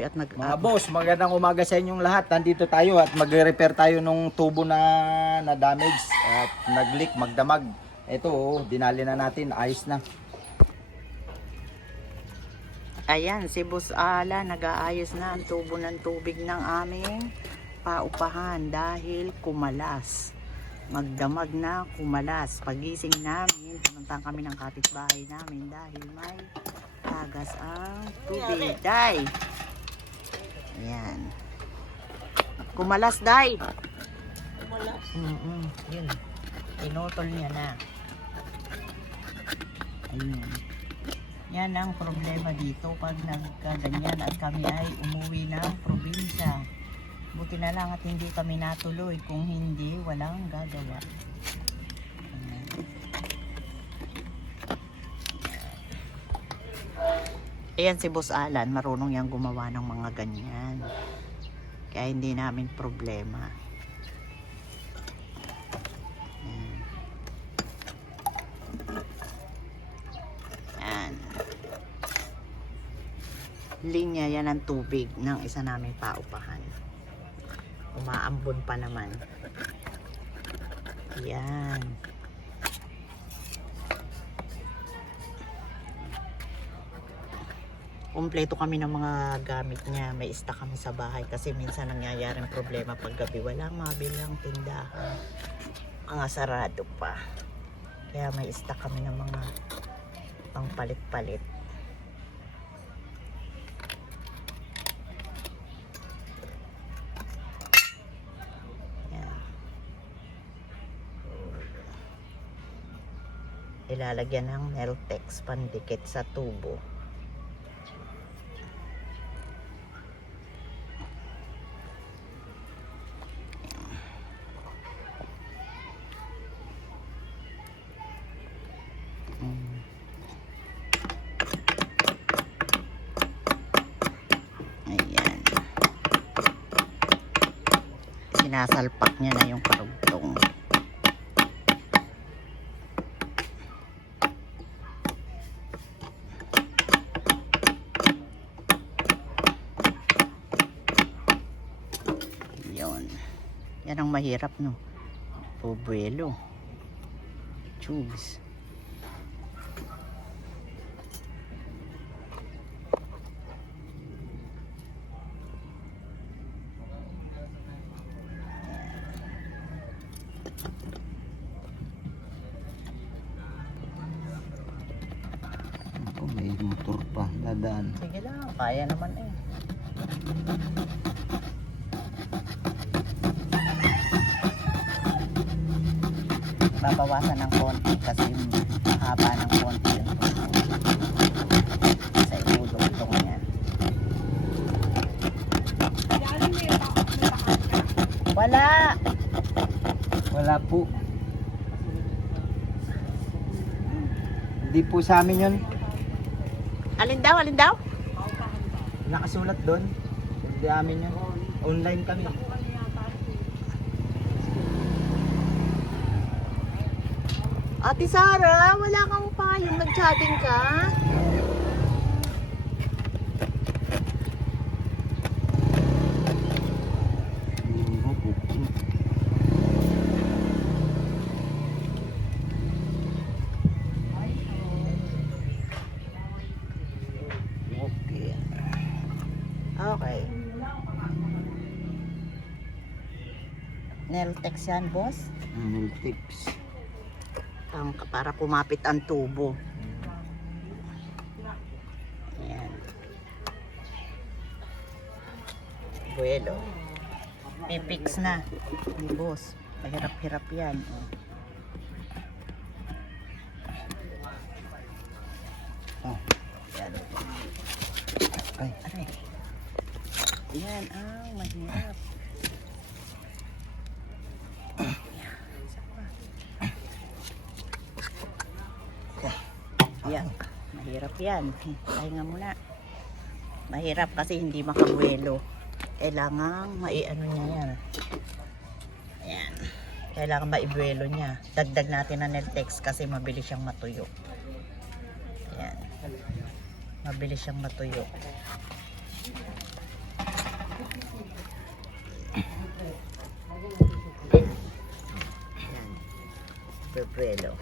At Mga boss, magandang umaga sa inyong lahat. Nandito tayo at magre-repair tayo nung tubo na damage at nag-leak, magdamag. Ito, dinali na natin, ayos na. ayan, si Boss Ala nag-aayos na ang tubo ng tubig ng aming paupahan dahil kumalas. Magdamag na kumalas. Pagising namin, pumunta kami ng kapitbahay namin dahil may tagas ang tubig. Day! Ayan. Kumalas, Day! Kumalas? Yun. Pinutol niya na. Ayun. Yan ang problema dito pag nagkaganyan at kami ay umuwi ng probinsya. Buti na lang at hindi kami natuloy. Kung hindi, walang gagawa. Ayan si Boss Alan, marunong yang gumawa ng mga ganyan. Kaya hindi namin problema. Ayan. Linya yan ang tubig ng isa naming paupahan. Umaambon pa naman. Yan. Kumpleto kami ng mga gamit niya. May stock kami sa bahay kasi minsan nangyayaring problema pag gabi. Walang mabilang tindahan. Mga sarado pa. Kaya may stock kami ng mga pangpalit-palit. Ilalagyan ng Neltex pandikit sa tubo. Ayan. Sinasalpak niya na yung karugtong. Yan ang mahirap, no? Bubuelo. Tubes. Ako, may motor pa, dadaan. Sige lang, kaya naman eh. Babawasan ng konti kasi mahaba ng konti sa ilulong niya. Wala! Wala po. Hindi po sa amin yun. Alin daw? Alin daw? Nakasulat doon. Hindi amin yun. Online kami. Ate Sara, wala kang payong. Nag-chatting ka? Okay. Okay. Neltex yan, boss? Neltex. Para kumapit ang tubo. Ayan. Buelo. Pipix na. Boss. Mahirap-hirap yan. Oh. Yan. Ay. Aray. Yan ang mahirap. Yan. Mahirap yan. Pahinga muna. Mahirap kasi hindi makabuelo. Kailangan maiano niya yan. Ayan. Kailangan maibuelo niya. Dagdag natin na Neltex kasi mabilis siyang matuyo. Ayan. Mabilis siyang matuyo. Prelo.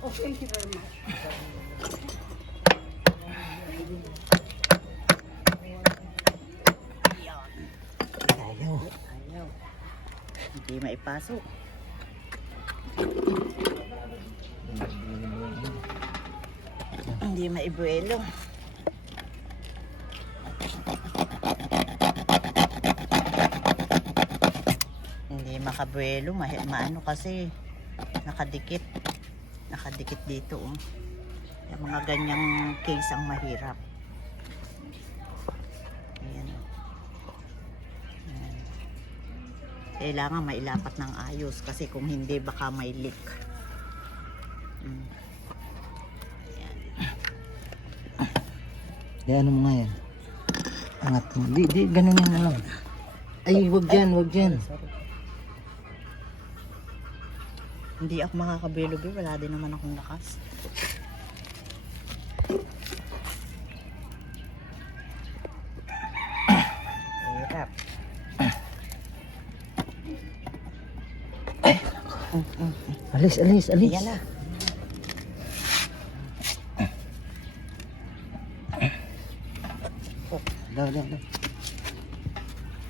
Oh, thank you very much. Ayaw. Ayaw. Hindi maipasok. Hindi maibuelo. Hindi makabuelo. Maano kasi nakadikit. Nakadikit dito. Oh. Yung mga ganyang case ang mahirap. Ayan. Ayan. Kailangan mailapat ng ayos kasi kung hindi baka may leak. Ano mo nga yan? Angat mo. Di, ganun yan na lang. Ay, wag yan, wag yan. Hindi ako makakabelo-belo. Wala din naman akong lakas. Hirap. Alis, alis, alis. Yan na. Daw, daw, daw.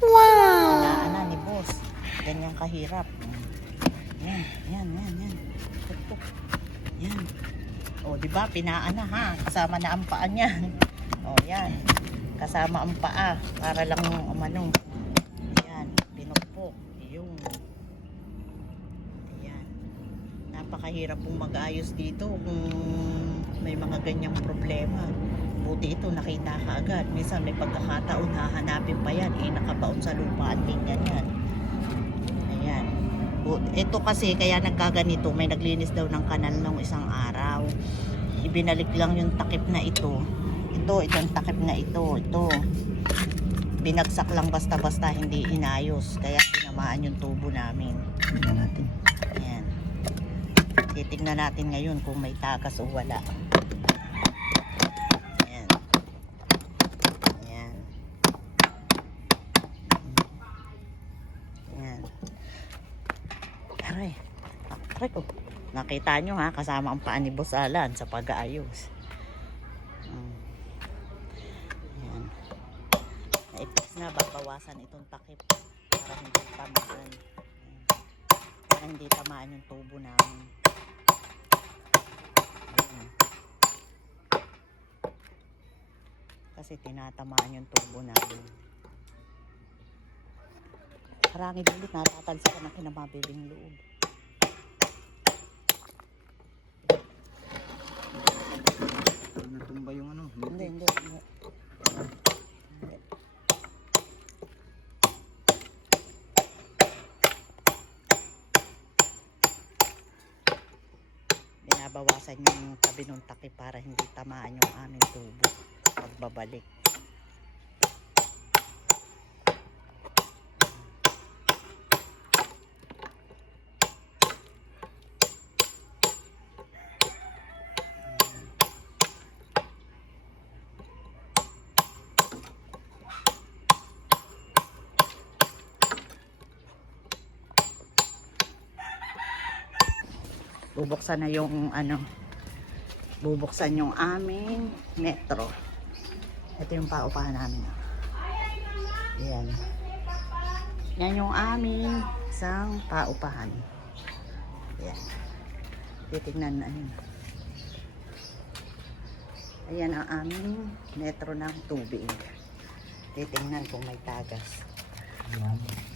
Wala na ni boss. Ganyan kahirap. Yan, yan, yan, yan. Tuk. Yan. O, di ba? Pinaan na ha. Kasama na ang paa niyan. O, yan. Kasama ang paa. Para lang umano. Yan. Pinukpok. Yung. Yan. Napakahirap pong mag-ayos dito kung may mga ganyang problema. Buti ito nakita ka agad. Minsan may pagkakataon hahanapin pa yan. Nakabaon sa lupa at ganyan yan. Ayan. Ito kasi kaya nagkaganito. May naglinis daw ng kanal nung isang araw. Ibinalik lang yung takip na ito. Itong takip na ito. Ito. Binagsak lang basta-basta hindi inayos. Kaya tinamaan yung tubo namin. Tingnan natin. Ayan. Titignan natin ngayon kung may takas o wala. Aray ko. Nakita nyo ha, kasama ang paa ni Boss Alan sa pag-aayos. Ayan. Naipis na, babawasan itong takip para hindi tamaan. Para hindi tamaan yung tubo namin. Ayan. Kasi tinatamaan yung tubo namin. Karangid ulit, natatalsa ka na kinamabiling loob. Natumba yung ano. Hindi. Binabawasan yung tabi ng takip para hindi tamaan yung aming tubo pagbabalik. Bubuksan na yung bubuksan yung aming metro. Ito yung paupahan namin. Ayan. Yan yung aming isang paupahan. Ayan. Titignan na yun. Ayan ang aming metro ng tubig. Titignan kung may tagas.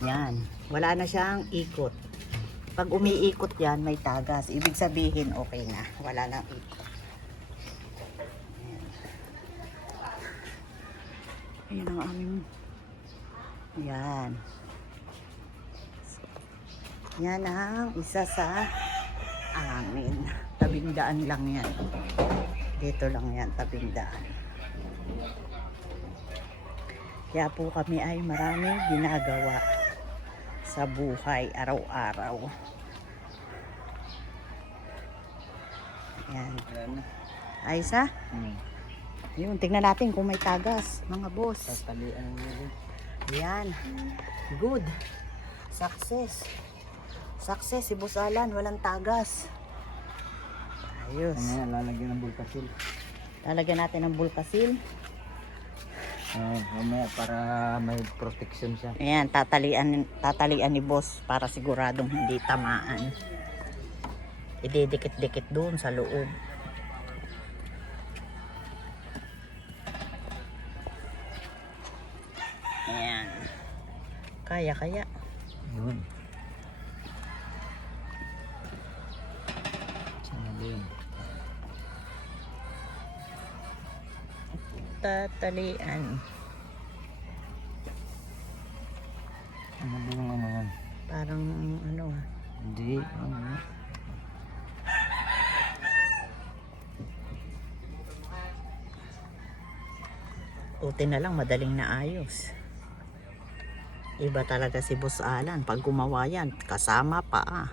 Yan. Wala na siyang ikot. Pag umiikot yan, may tagas. Ibig sabihin, okay na. Wala nang ikot. Ayan ang aming. Yan. Yan ang isa sa amin. Tabing daan lang yan. Dito lang yan, tabing daan. Kaya po kami ay maraming ginagawa sa buhay araw-araw. Yan. Ayos ha? Yun, tingnan natin kung may tagas, mga boss. Tatalian mo yun. Yan. Good. Success. Success si Boss Alan, walang tagas. Ayos. Ano yan, lalagyan ng bulkasil. Lalagyan natin ng bulkasil. Mamaya para may protection siya. Ayan, tatalian ni Boss para siguradong hindi tamaan. Ididikit-dikit doon sa loob. Ayan. Kaya. Yun. Sana ba yun? Tatalian. Ano ba yung ano yan? Parang ano ah. Hindi. Ano? Buti na lang madaling naayos. Iba talaga si Boss Alan. Pag gumawa yan, kasama pa ah.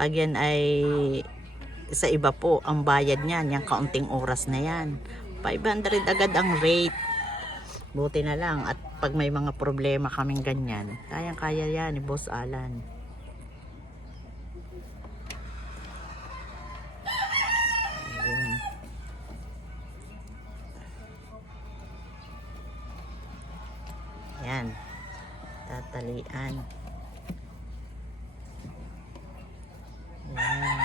Pag yan ay sa iba po, ang bayad niyan, yung kaunting oras na yan. 500 agad ang rate. Buti na lang. At pag may mga problema kaming ganyan, kayang-kaya yan ni Boss Alan. Ayun. Yan. Tatalian. Yan.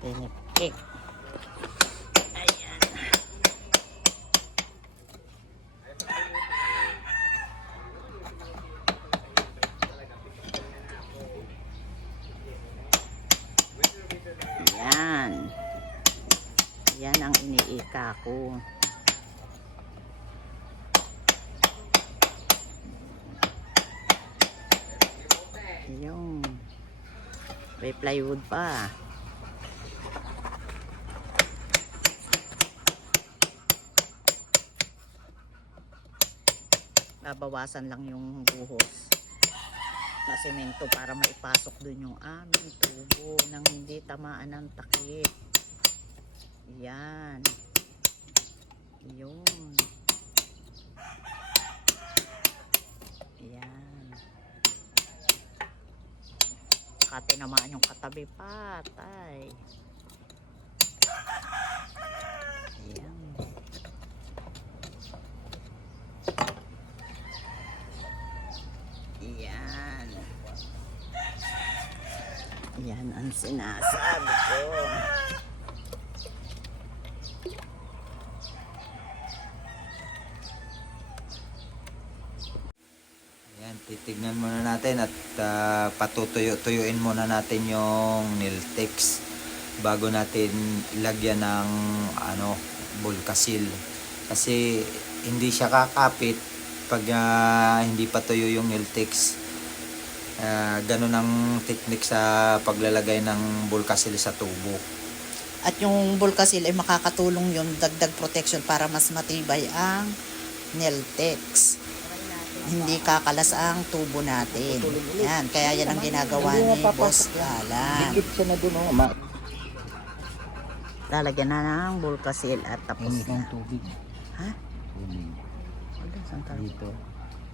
Tinipik. Ayan. Yan. Yan ang iniika ko. Yung may plywood pa. Babawasan lang yung buhos na semento para maipasok dun yung aming tubo nang hindi tamaan ng takip. Yan. Yun. Yan. Kate naman yung katabi, patay. Yan. Yan. Yan ang sinasabi ko. Ayan, titignan muna natin at patutuyo-tuyuin muna natin yung Niltex bago natin ilagyan ng bulkasil. Kasi hindi siya kakapit pag hindi pa tuyo yung Niltex. Ganun ang technique sa paglalagay ng bulkasil sa tubo. At yung bulkasil ay makakatulong yun, dagdag protection para mas matibay ang Niltex. Hindi kakalas ang tubo natin. Yan, kaya yan ang ginagawa ni Boss Alan. Dikit siya na dun, oh. Lalagyan na ng bulkasil at tapos Init ng na. tubig. Ha? Tubig. Wala, saan tayo? Dito.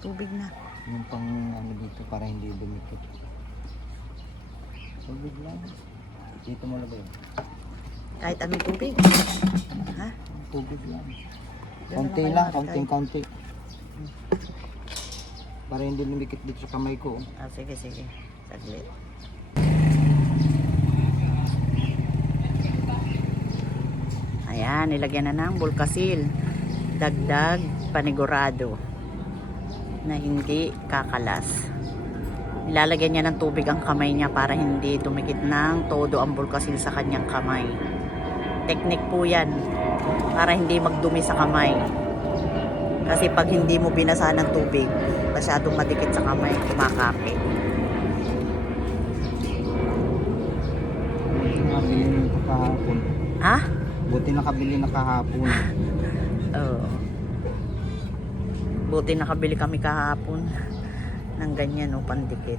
Tubig na. Yung pang dito para hindi dumikit. Tubig lang. Dito mo lagay. Kahit anong tubig. Ha? Tubig lang. Ganun Konti lang lang, kayo, konting-konti. Para hindi lumikit dito sa kamay ko. Ah, sige. Saglit. Ayan, nilagyan na ng bulkasil. Dagdag panigurado na hindi kakalas. Ilalagyan niya ng tubig ang kamay niya para hindi dumikit ng todo ang bulkasil sa kanyang kamay. Teknik po yan para hindi magdumi sa kamay. Kasi pag hindi mo binasa ng tubig, masyadong madikit sa kamay, kumakapit. Nakabili nito kahapon. Ha? Buti nakabili na kahapon. Oo. Buti nakabili kami kahapon ng ganyan o pandikit.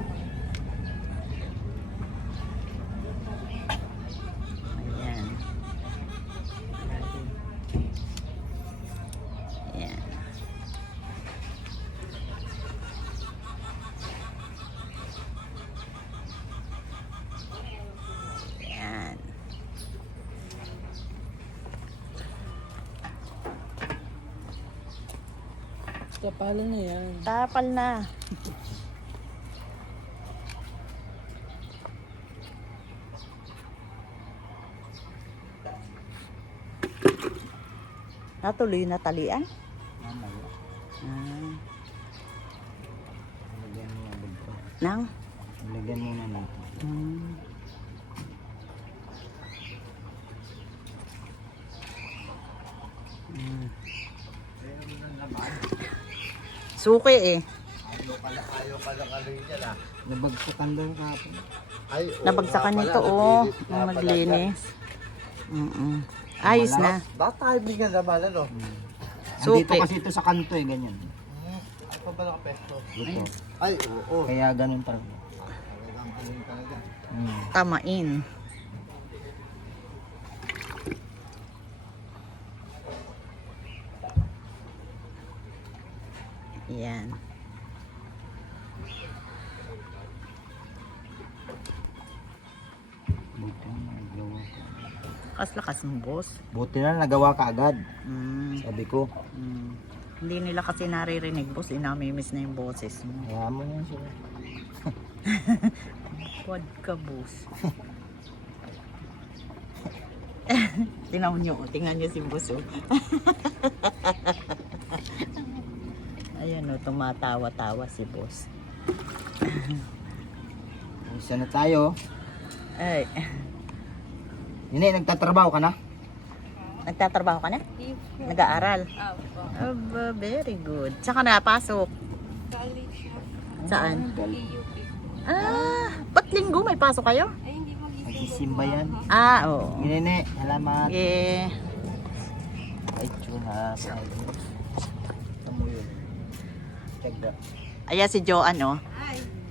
Kapalo na yan. Tapal na. Natuloy na talian? Mamaya. Ah. Lagyan mo na dito. Nang? Lagyan mo na dito. Hmm. Hmm. Suki eh. Nabagsakan doon kapon. Nabagsakan nito oh. Nung naglinis. Ayos na. Bata, bigyan sa bala, no? Suki. Dito kasi ito sa kanto eh, ganyan. Ano pa ba nakapesto? Dito. Ay, oo. Kaya ganun pa rin. Talagang galing talaga. Tamain. Yan. Buti na nagawa ka. Lakas mo, boss. Buti na nagawa ka agad. Mm. Sabi ko, Hindi nila kasi naririnig, boss. Inamimiss na yung boses mo. kaya mo yan sila. Quad ka, boss. Tingnan nyo si boss, oh. Ayan, oh, tumatawa-tawa si boss. Isa na tayo. Ay, Nini, nagtatrabaho ka na? nagtatrabaho ka na? Nag-aaral? Aba, very good. Saan ka napasok? College na. Saan? PUP. Ah, ba't linggo may pasok kayo? Ay, hindi magising. Nagsisimba yan. Ah, oo. Nini, salamat. Okay. Ay, tuna. Tamo yun. Tagda. Ayan si Joanne, oh.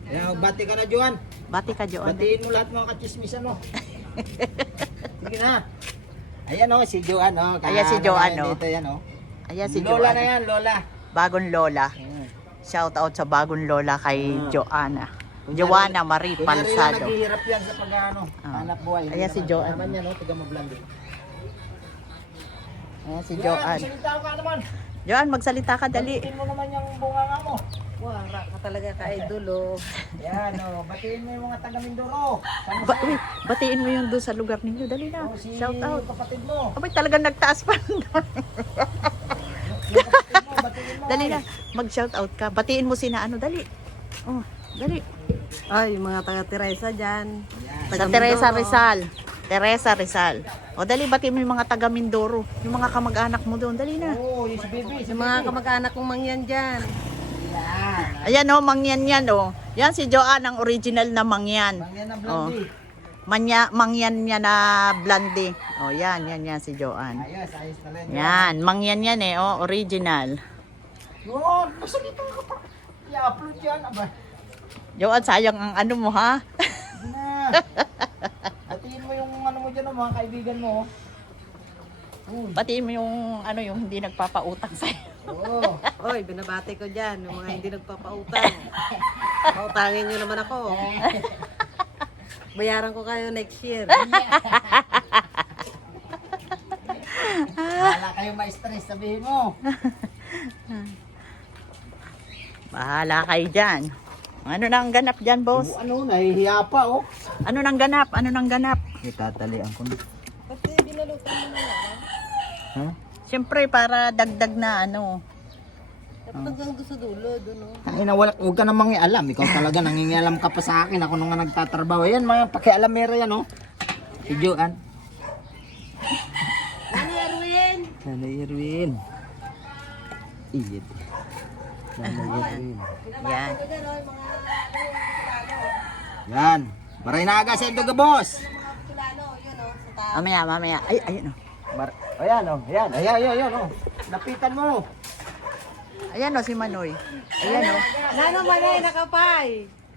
Ayan, bati ka na, Joan. Bati ka, Joanne. Batiin mo lahat mga kachismisan mo. Sige na. Ayan o, si Joan o. Ayan si Joan, o. Dito yan o. Ayan si Lola na Joanne. yan, Lola. Bagong lola. Shout out sa bagong lola kay Joanna. Joanna Marie Kunyari lang Palsado. naghihirap yan sa pag-ano, hanap buhay. Ayan si Joan. Naman yan o, tiga mablando. Ayan si Joanne. Salita ka naman. Joanne, magsalita ka, dali. Batiin mo naman yung bunganga mo. Wala ka talaga ka-idol, oh. Yan o, batiin mo yung mga taga Mindoro. Uy, batiin mo yung doon sa lugar ninyo. Dali na. Si Shout out. kapatid mo. Abay, talagang nagtaas pa. Yung kapatid mo, batiin mo. Dali na. Mag-shout out ka. Batiin mo sina ano, dali. Oh, dali. Ay, mga taga-Teresa dyan. Sa Teresa Rizal. Teresa Rizal. O dali, batiin mo yung mga taga Mindoro. Yung mga kamag-anak mo doon. Dali na. Oo, yung si Bibi. Yung mga kamag-anak kong mangyan dyan. Ayan o, mangyan yan o. Yan si Joanne, ang original na mangyan. Yan ang Oh. blondie. Mangyan niya na blondie. O yan si Joanne. Ayos, ayos na rin. Yan, mangyan yan eh, o, original. Yun, basta dito ka pa. I-upload yan. Aba, Joanne, sayang ang ano mo ha. hindi na. Atiin mo yung ano mo dyan, mga kaibigan mo. Uy, Batiin mo yung ano yung hindi nagpapautang sa'yo. oo. Oy, binabati ko dyan. Yung mga hindi nagpapautang. Pautangin nyo naman ako. Bayaran ko kayo next year. Wala kayo ma-stress, sabihin mo. Bahala kayo dyan. Ano nang ganap dyan, boss? Ano, nahihiya pa, oh. Ano nang ganap? Ano nang ganap? Itatalian ko na. Pati binalutan mo na. Ha? Siyempre, para dagdag na ano. Dapat hanggang doon sa dulo, doon, oh. Ay, huwag ka namang ialam. Ikaw talaga, nangingialam ka pa sa akin. Ako nung nga nagtatrabaho. Ayan, mga pakialamera yan, oh. Si Joan. Ano, Erwin? Nanay Erwin. Iyit. Nanay Erwin. Yan. Yan. Maray na aga sa Endoga, boss. Mamaya. Ay, ayun o. Ayan, oh. Ayan, oh. Lapitan mo. Ayan o, si Manoy. Ayan o. Ano man ay nakapay?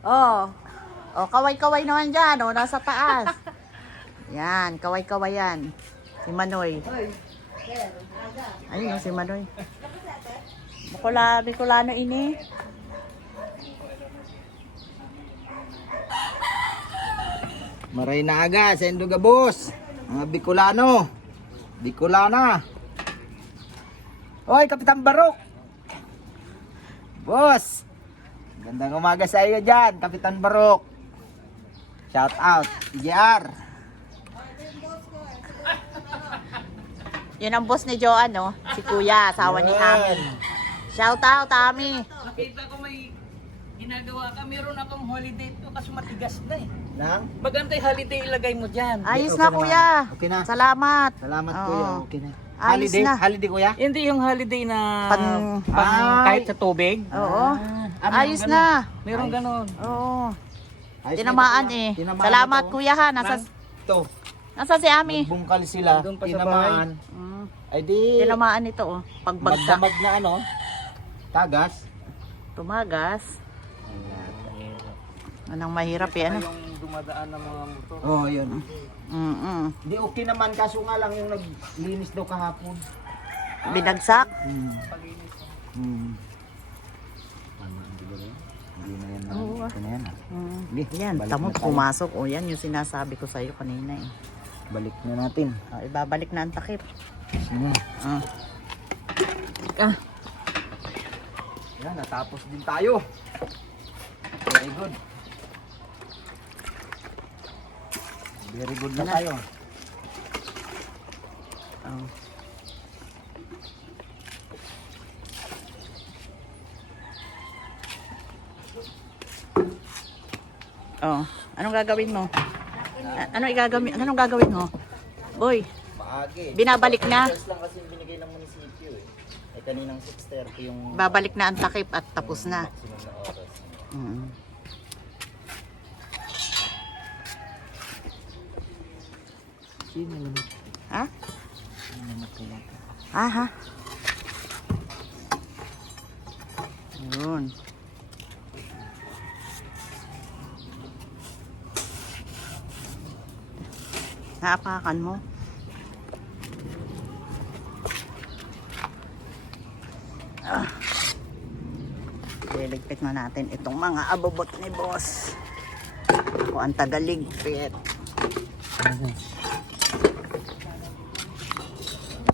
Oh. Oh, kaway-kaway naman dyan. Oh, nasa taas. Yan, kaway-kaway yan. Si Manoy. Ayun o, si Manoy. Bicolano ini. Maray na aga sa Endoga, boss. Mga Bicolano. Bicolana. Oy, Kapitan Barok. Boss! Gandang umaga sa iyo dyan, Kapitan Barok. Shout out, TJR. Yun ang boss ni Joanne, no? Si Kuya, asawa ni Ami. Shout out, Ami. Nakita ko may ginagawa ka. Meron akong holiday to kasi matigas na eh. Nang? Magantay holiday ilagay mo dyan. Ayos Okay na, naman. Kuya. Okay na. Salamat. Salamat Oo. kuya, okay na. Ayos Holiday, na. holiday kuya? Hindi yung holiday na Pan- kahit sa tubig. Oo. Ah, Ayos meron na. Meron ganon. Oo. Ayos Tinamaan na, kuya. eh. Tinamaan Salamat, ito. Kuya, ha. Ito, Nasa si Ami. nagbungkal sila, Nandun pa sa tinamaan. Mm. Ay di, Tinamaan ito, oh. Pagbagsak. magdamag na ano, tagas. Tumagas. Anong mahirap eh, ano? Yung dumadaan ng mga motor. Oh, yun. Mm-mm. Di okay naman, kaso nga lang yung naglinis daw kahapon. Binagsak. Hindi na yan. Oo, ah. Ito na yan. Mm. Hindi, Yan, balik tamo na tayo. pumasok. O yan yung sinasabi ko sa'yo kanina eh. Balik na natin. Ibabalik na ang takip. Sige. Ah. Yan, natapos din tayo. Very good. Very good na tayo. Oh. Oh, anong gagawin mo? Anong gagawin mo? Boy, Maagi. binabalik na. First lang kasi binigay ng munisipyo eh. Eh kaninang 6:30 yung Babalik na ang takip at tapos na. maximum na oras. Mm. Sino naman? Ha? Sino naman kaya? Ah, ha? Yun. Naapakan mo. Ah. Liligpit na natin itong mga abobot ni boss. Ako ang tagaligpit.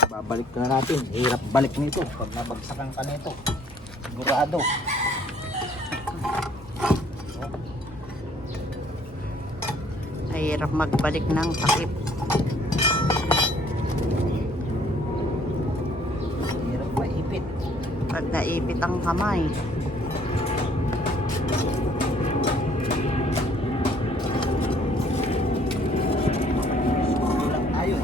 Babalik ka na natin. Hirap balik nito pag nabagsakan ka nito. Sigurado. Hirap magbalik ng takip. Hirap maipit. Pag naipit ang kamay. Kulang tayo.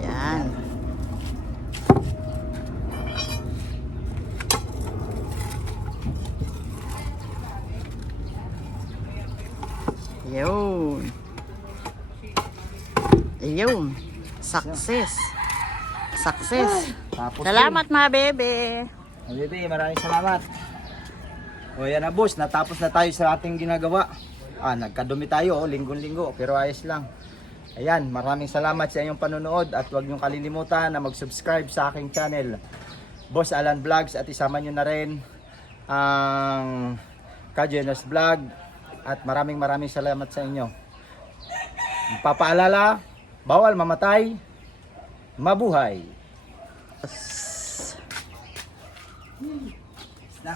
Yan. Yun. Yun. Success. Success. Tapos Salamat mga bebe. Bebe, maraming salamat. O yan na boss, natapos na tayo sa ating ginagawa. Nagkadumi tayo, linggo-linggo, pero ayos lang. Ayan, maraming salamat sa inyong panonood at huwag niyong kalilimutan na mag-subscribe sa aking channel, Boss Alan Vlogs, at isama niyo na rin ang Kajenas Vlog at maraming salamat sa inyo. Papaalala, bawal mamatay, mabuhay. Na.